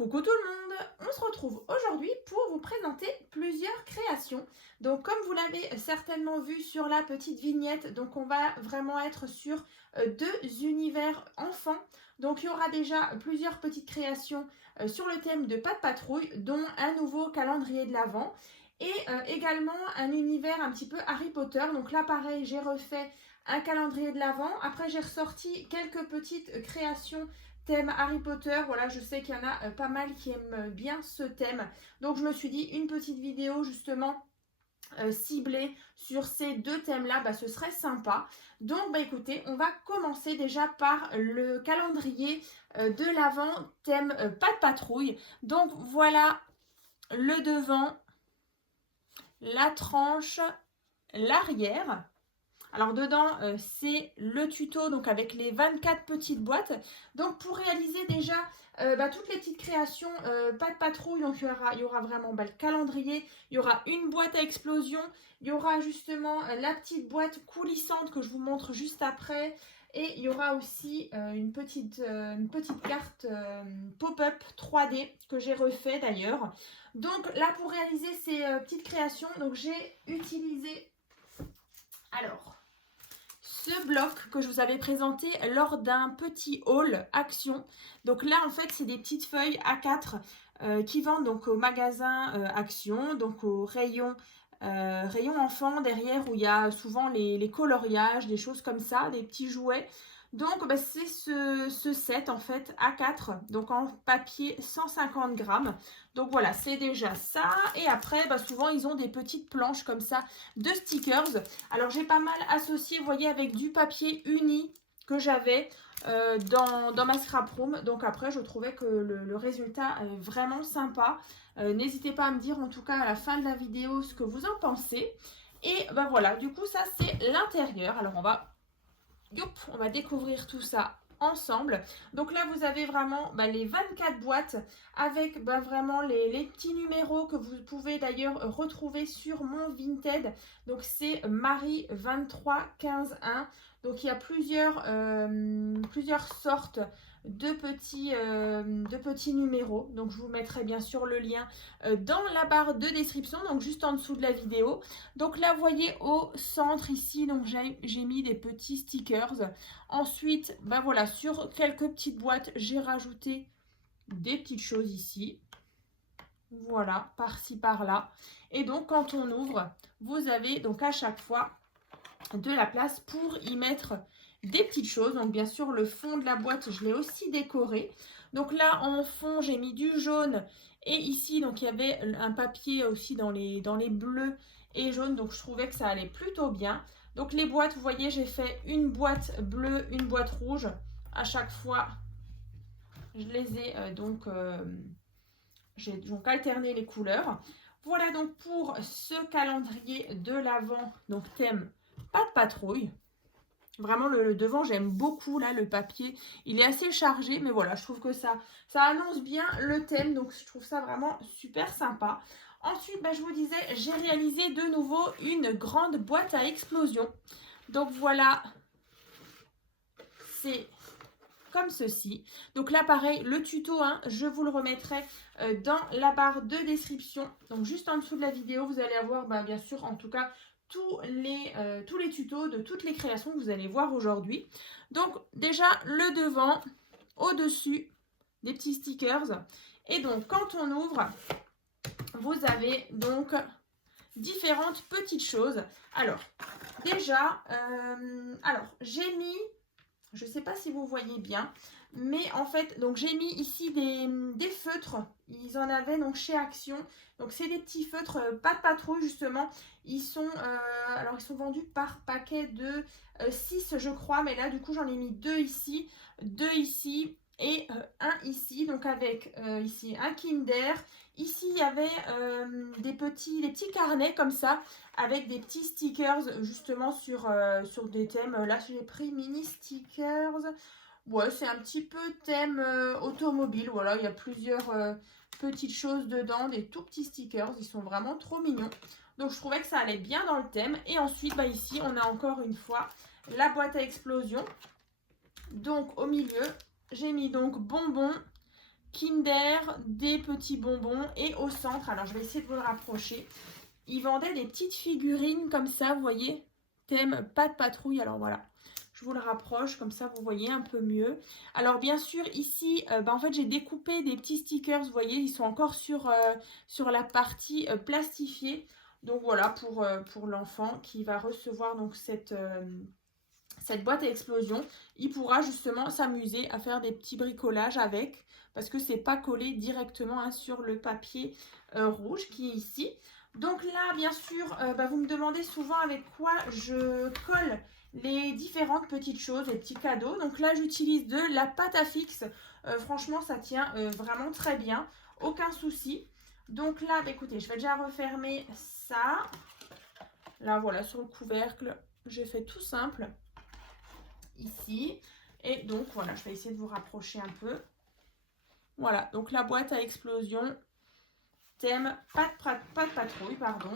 Coucou tout le monde, on se retrouve aujourd'hui pour vous présenter plusieurs créations. Donc comme vous l'avez certainement vu sur la petite vignette, donc on va vraiment être sur deux univers enfants. Donc il y aura déjà plusieurs petites créations sur le thème de Pas de patrouille, dont un nouveau calendrier de l'Avent et également un univers un petit peu Harry Potter. Donc là pareil, j'ai refait un calendrier de l'Avent. Après j'ai ressorti quelques petites créations thème Harry Potter. Voilà, je sais qu'il y en a pas mal qui aiment bien ce thème. Donc je me suis dit une petite vidéo justement ciblée sur ces deux thèmes-là, ce serait sympa. Donc écoutez, on va commencer déjà par le calendrier de l'Avent thème Pas de patrouille. Donc voilà le devant, la tranche, l'arrière. Alors dedans, c'est le tuto donc avec les 24 petites boîtes. Donc pour réaliser déjà toutes les petites créations, pas de patrouille, donc il y aura vraiment le calendrier, il y aura une boîte à explosion, il y aura justement la petite boîte coulissante que je vous montre juste après. Et il y aura aussi une petite carte pop-up 3D que j'ai refait d'ailleurs. Donc là pour réaliser ces petites créations, donc j'ai utilisé ce bloc que je vous avais présenté lors d'un petit haul action. Donc là en fait c'est des petites feuilles A4 qui vendent donc au magasin Action, donc au rayon enfant derrière où il y a souvent les coloriages, des choses comme ça, des petits jouets. Donc c'est ce set en fait A4, donc en papier 150 grammes. Donc voilà, c'est déjà ça. Et après, souvent ils ont des petites planches comme ça de stickers. Alors j'ai pas mal associé, vous voyez, avec du papier uni que j'avais dans ma scrap room. Donc après, je trouvais que le résultat est vraiment sympa. N'hésitez pas à me dire en tout cas à la fin de la vidéo ce que vous en pensez. Et voilà, du coup ça c'est l'intérieur. Alors on va découvrir tout ça ensemble. Donc là vous avez vraiment les 24 boîtes avec vraiment les petits numéros que vous pouvez d'ailleurs retrouver sur mon Vinted. Donc c'est Marie 2315-1. Donc il y a plusieurs sortes de petits numéros. Donc je vous mettrai bien sûr le lien dans la barre de description, donc juste en dessous de la vidéo. Donc là vous voyez au centre ici, donc j'ai mis des petits stickers. Ensuite voilà, sur quelques petites boîtes j'ai rajouté des petites choses ici, voilà, par-ci par-là. Et donc quand on ouvre, vous avez donc à chaque fois de la place pour y mettre des petites choses. Donc bien sûr le fond de la boîte je l'ai aussi décoré. Donc là en fond j'ai mis du jaune et ici donc il y avait un papier aussi dans les bleus et jaunes, donc je trouvais que ça allait plutôt bien. Donc les boîtes, vous voyez, j'ai fait une boîte bleue, une boîte rouge. À chaque fois je les ai j'ai donc alterné les couleurs. Voilà donc pour ce calendrier de l'Avent, donc thème Pas de patrouille. Vraiment le devant j'aime beaucoup, là le papier il est assez chargé, mais voilà, je trouve que ça annonce bien le thème, donc je trouve ça vraiment super sympa. Ensuite je vous disais, j'ai réalisé de nouveau une grande boîte à explosion. Donc voilà, c'est comme ceci. Donc là pareil, le tuto je vous le remettrai dans la barre de description, donc juste en dessous de la vidéo vous allez avoir bien sûr en tout cas tous les tutos de toutes les créations que vous allez voir aujourd'hui. Donc déjà le devant, au-dessus des petits stickers, et donc quand on ouvre vous avez donc différentes petites choses. Alors déjà j'ai mis, je ne sais pas si vous voyez bien, mais en fait donc j'ai mis ici des feutres. Ils en avaient donc chez Action. Donc c'est des petits feutres pas de patrouille justement. Ils sont vendus par paquet de 6 je crois, mais là du coup j'en ai mis 2 ici et un ici, donc avec ici un Kinder. Ici il y avait des petits carnets comme ça avec des petits stickers justement sur des thèmes. Là j'ai pris mini stickers. Ouais, c'est un petit peu thème automobile. Voilà, il y a plusieurs petites choses dedans, des tout petits stickers. Ils sont vraiment trop mignons. Donc je trouvais que ça allait bien dans le thème. Et ensuite, ici, on a encore une fois la boîte à explosion. Donc au milieu, j'ai mis donc bonbons, Kinder, des petits bonbons et au centre, alors je vais essayer de vous le rapprocher, ils vendaient des petites figurines comme ça, vous voyez, thème Pat' Patrouille. Alors voilà, je vous le rapproche, comme ça vous voyez un peu mieux. Alors bien sûr, ici, en fait, j'ai découpé des petits stickers, vous voyez, ils sont encore sur la partie plastifiée. Donc voilà, pour l'enfant qui va recevoir donc cette boîte à explosion, il pourra justement s'amuser à faire des petits bricolages avec, parce que c'est pas collé directement hein, sur le papier rouge qui est ici. Donc là, bien sûr, vous me demandez souvent avec quoi je colle les différentes petites choses, les petits cadeaux. Donc là, j'utilise de la pâte à fixe. Franchement, ça tient vraiment très bien. Aucun souci. Donc là, écoutez, je vais déjà refermer ça. Là, voilà, sur le couvercle, j'ai fait tout simple ici. Et donc, voilà, je vais essayer de vous rapprocher un peu. Voilà, donc la boîte à explosion. Thème Pat' Patrouille, pardon.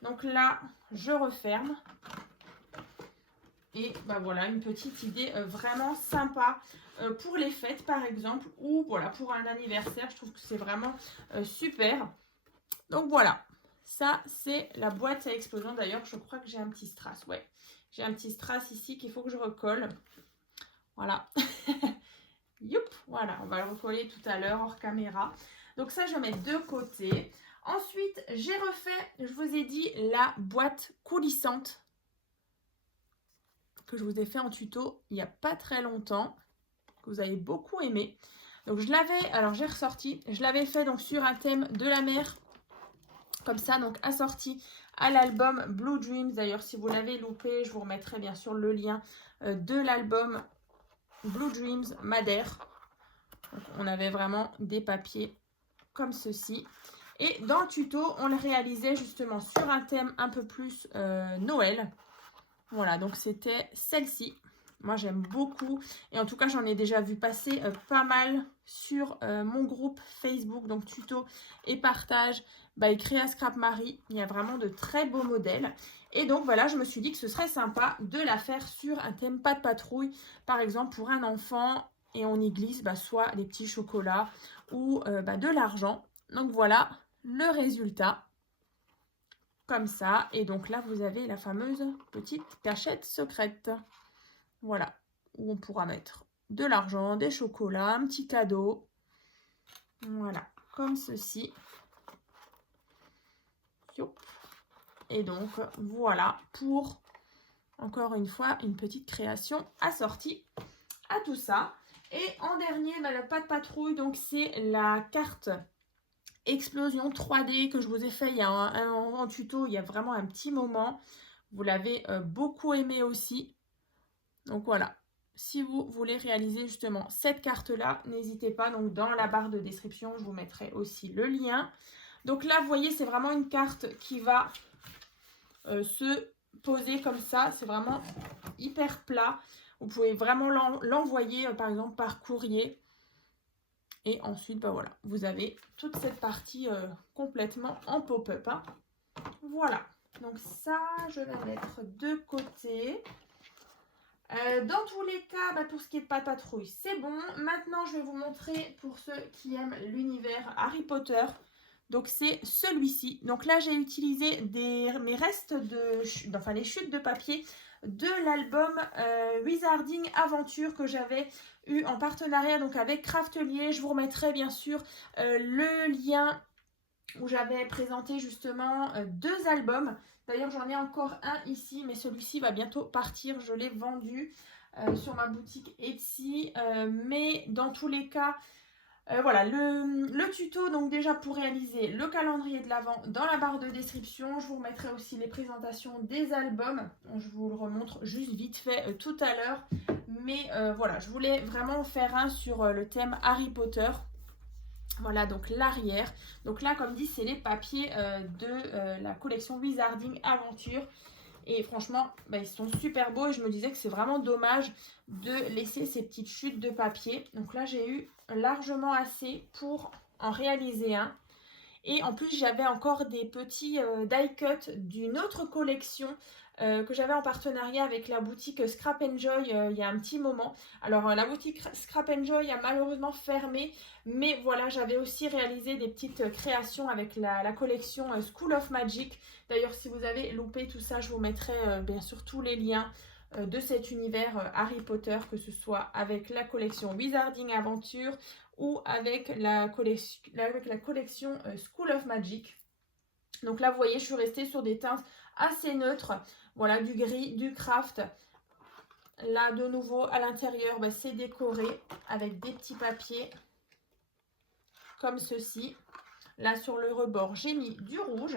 Donc là, je referme. Et voilà, une petite idée vraiment sympa pour les fêtes, par exemple, ou voilà, pour un anniversaire. Je trouve que c'est vraiment super. Donc voilà, ça, c'est la boîte à explosion. D'ailleurs, je crois que j'ai un petit strass. Ouais, j'ai un petit strass ici qu'il faut que je recolle. Voilà. Youp, voilà, on va le recoller tout à l'heure hors caméra. Donc ça, je vais mettre de côté. Ensuite, j'ai refait, je vous ai dit, la boîte coulissante que je vous ai fait en tuto il n'y a pas très longtemps, que vous avez beaucoup aimé. Donc je l'avais, alors j'ai ressorti, je l'avais fait donc sur un thème de la mer, comme ça, donc assorti à l'album Blue Dreams. D'ailleurs, si vous l'avez loupé, je vous remettrai bien sûr le lien de l'album Blue Dreams Madère. Donc, on avait vraiment des papiers comme ceci. Et dans le tuto, on le réalisait justement sur un thème un peu plus Noël. Voilà, donc c'était celle-ci. Moi, j'aime beaucoup. Et en tout cas, j'en ai déjà vu passer pas mal sur mon groupe Facebook. Donc, tuto et partage by Créa Scrap Marie. Il y a vraiment de très beaux modèles. Et donc, voilà, je me suis dit que ce serait sympa de la faire sur un thème Pat' Patrouille. Par exemple, pour un enfant. Et on y glisse soit des petits chocolats ou de l'argent. Donc, voilà le résultat. Comme ça. Et donc là, vous avez la fameuse petite cachette secrète. Voilà. Où on pourra mettre de l'argent, des chocolats, un petit cadeau. Voilà. Comme ceci. Et donc, voilà pour, encore une fois, une petite création assortie à tout ça. Et en dernier, le Pat' Patrouille, donc c'est la carte Explosion 3D que je vous ai fait il y a en tuto, il y a vraiment un petit moment. Vous l'avez beaucoup aimé aussi. Donc voilà, si vous voulez réaliser justement cette carte-là, n'hésitez pas. Donc dans la barre de description, je vous mettrai aussi le lien. Donc là, vous voyez, c'est vraiment une carte qui va se poser comme ça. C'est vraiment hyper plat. Vous pouvez vraiment l'envoyer par exemple par courrier. Et ensuite, voilà, vous avez toute cette partie complètement en pop-up. Hein. Voilà, donc ça, je vais mettre de côté. Dans tous les cas, pour ce qui est de Pat' Patrouille, c'est bon. Maintenant, je vais vous montrer pour ceux qui aiment l'univers Harry Potter. Donc, c'est celui-ci. Donc là, j'ai utilisé mes restes les chutes de papier de l'album Wizarding Aventure que j'avais eu en partenariat donc avec Craftelier. Je vous remettrai bien sûr le lien où j'avais présenté justement 2 albums. D'ailleurs, j'en ai encore un ici, mais celui-ci va bientôt partir. Je l'ai vendu sur ma boutique Etsy. Mais dans tous les cas, voilà, le tuto, donc déjà pour réaliser le calendrier de l'Avent dans la barre de description. Je vous remettrai aussi les présentations des albums. Je vous le remontre juste vite fait tout à l'heure. Mais voilà, je voulais vraiment faire un sur le thème Harry Potter. Voilà, donc l'arrière. Donc là, comme dit, c'est les papiers de la collection Wizarding Aventure. Et franchement, ils sont super beaux. Et je me disais que c'est vraiment dommage de laisser ces petites chutes de papier. Donc là, j'ai eu largement assez pour en réaliser un. Et en plus, j'avais encore des petits die cut d'une autre collection que j'avais en partenariat avec la boutique Scrap Enjoy il y a un petit moment. Alors la boutique Scrap Enjoy a malheureusement fermé, mais voilà, j'avais aussi réalisé des petites créations avec la collection School of Magic. D'ailleurs, si vous avez loupé tout ça, je vous mettrai bien sûr tous les liens de cet univers Harry Potter, que ce soit avec la collection Wizarding Adventure ou avec la collection School of Magic. Donc là, vous voyez, je suis restée sur des teintes assez neutres. Voilà, du gris, du craft. Là, de nouveau, à l'intérieur, c'est décoré avec des petits papiers comme ceci. Là, sur le rebord, j'ai mis du rouge.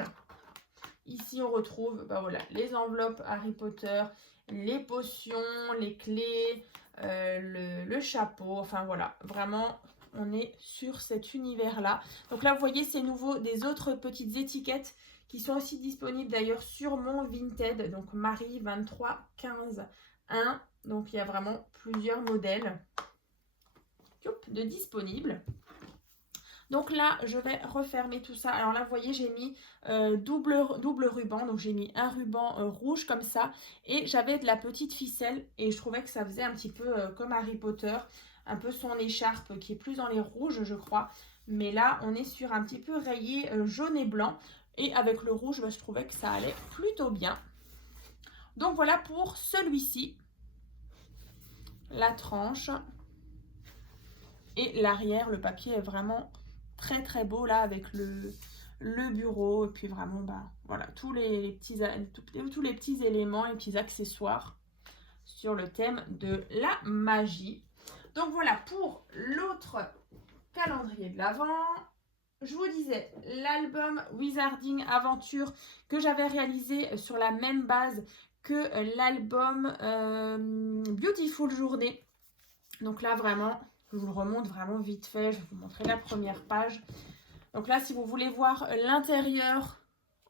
Ici, on retrouve voilà, les enveloppes Harry Potter, les potions, les clés, le chapeau. Enfin, voilà, vraiment, on est sur cet univers-là. Donc là, vous voyez, c'est nouveau des autres petites étiquettes qui sont aussi disponibles d'ailleurs sur mon Vinted. Donc, Marie 23 15 1. Donc, il y a vraiment plusieurs modèles de disponibles. Donc là, je vais refermer tout ça. Alors là, vous voyez, j'ai mis double ruban. Donc j'ai mis un ruban rouge comme ça. Et j'avais de la petite ficelle. Et je trouvais que ça faisait un petit peu comme Harry Potter. Un peu son écharpe qui est plus dans les rouges, je crois. Mais là, on est sur un petit peu rayé jaune et blanc. Et avec le rouge, je trouvais que ça allait plutôt bien. Donc voilà pour celui-ci. La tranche. Et l'arrière, le papier est vraiment très beau là avec le bureau. Et puis vraiment, voilà, tous les petits éléments, les petits accessoires sur le thème de la magie. Donc voilà pour l'autre calendrier de l'Avent. Je vous disais, l'album Wizarding Adventure que j'avais réalisé sur la même base que l'album Beautiful Journée. Donc là, vraiment, je vous le remonte vraiment vite fait. Je vais vous montrer la première page. Donc là, si vous voulez voir l'intérieur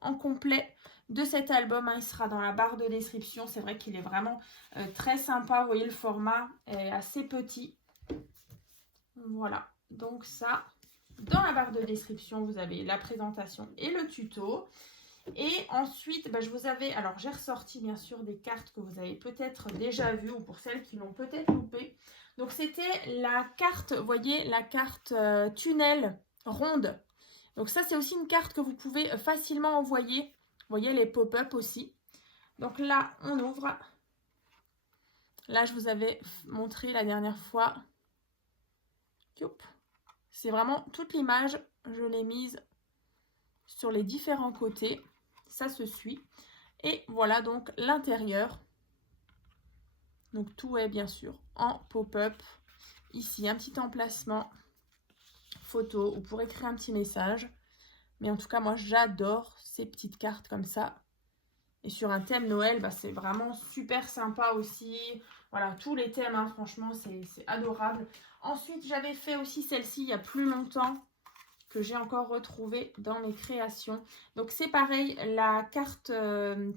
en complet de cet album, il sera dans la barre de description. C'est vrai qu'il est vraiment très sympa. Vous voyez, le format est assez petit. Voilà, donc ça, dans la barre de description, vous avez la présentation et le tuto. Et ensuite, je vous avais... Alors, j'ai ressorti bien sûr des cartes que vous avez peut-être déjà vues ou pour celles qui l'ont peut-être loupé. Donc, c'était la carte, vous voyez, la carte tunnel ronde. Donc, ça, c'est aussi une carte que vous pouvez facilement envoyer. Vous voyez, les pop-up aussi. Donc là, on ouvre. Là, je vous avais montré la dernière fois. C'est vraiment toute l'image. Je l'ai mise sur les différents côtés. Ça se suit. Et voilà donc l'intérieur. Donc tout est bien sûr en pop-up. Ici, un petit emplacement photo ou pour écrire un petit message. Mais en tout cas, moi, j'adore ces petites cartes comme ça. Et sur un thème Noël, c'est vraiment super sympa aussi. Voilà, tous les thèmes, hein, franchement, c'est adorable. Ensuite, j'avais fait aussi celle-ci il y a plus longtemps, que j'ai encore retrouvée dans mes créations. Donc, c'est pareil, la carte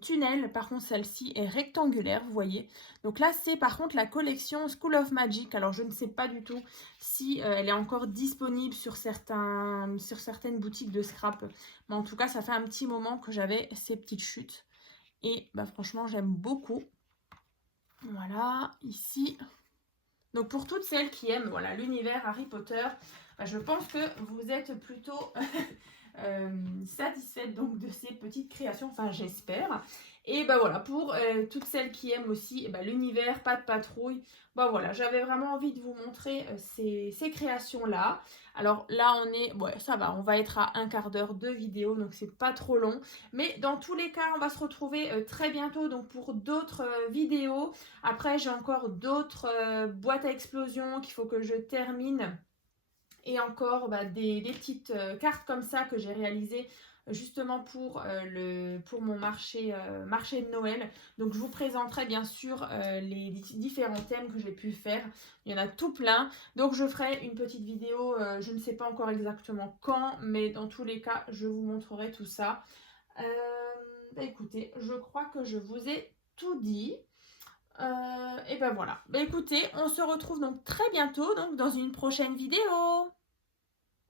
tunnel, par contre, celle-ci est rectangulaire, vous voyez. Donc là, c'est par contre la collection School of Magic. Alors, je ne sais pas du tout si elle est encore disponible sur certaines boutiques de scrap. Mais en tout cas, ça fait un petit moment que j'avais ces petites chutes. Et franchement, j'aime beaucoup. Voilà, ici. Donc, pour toutes celles qui aiment l'univers Harry Potter, je pense que vous êtes plutôt satisfaite donc, de ces petites créations. Enfin, j'espère. Et voilà, pour toutes celles qui aiment aussi l'univers, pas de patrouille. Voilà, j'avais vraiment envie de vous montrer ces créations-là. Alors là, on est, ça va, on va être à un quart d'heure de vidéo, donc c'est pas trop long. Mais dans tous les cas, on va se retrouver très bientôt donc pour d'autres vidéos. Après, j'ai encore d'autres boîtes à explosion qu'il faut que je termine. Et encore des petites cartes comme ça que j'ai réalisées justement pour mon marché de Noël. Donc je vous présenterai bien sûr les différents thèmes que j'ai pu faire. Il y en a tout plein. Donc je ferai une petite vidéo, je ne sais pas encore exactement quand, mais dans tous les cas, je vous montrerai tout ça. Écoutez, je crois que je vous ai tout dit. Et voilà. Écoutez, on se retrouve donc très bientôt donc dans une prochaine vidéo.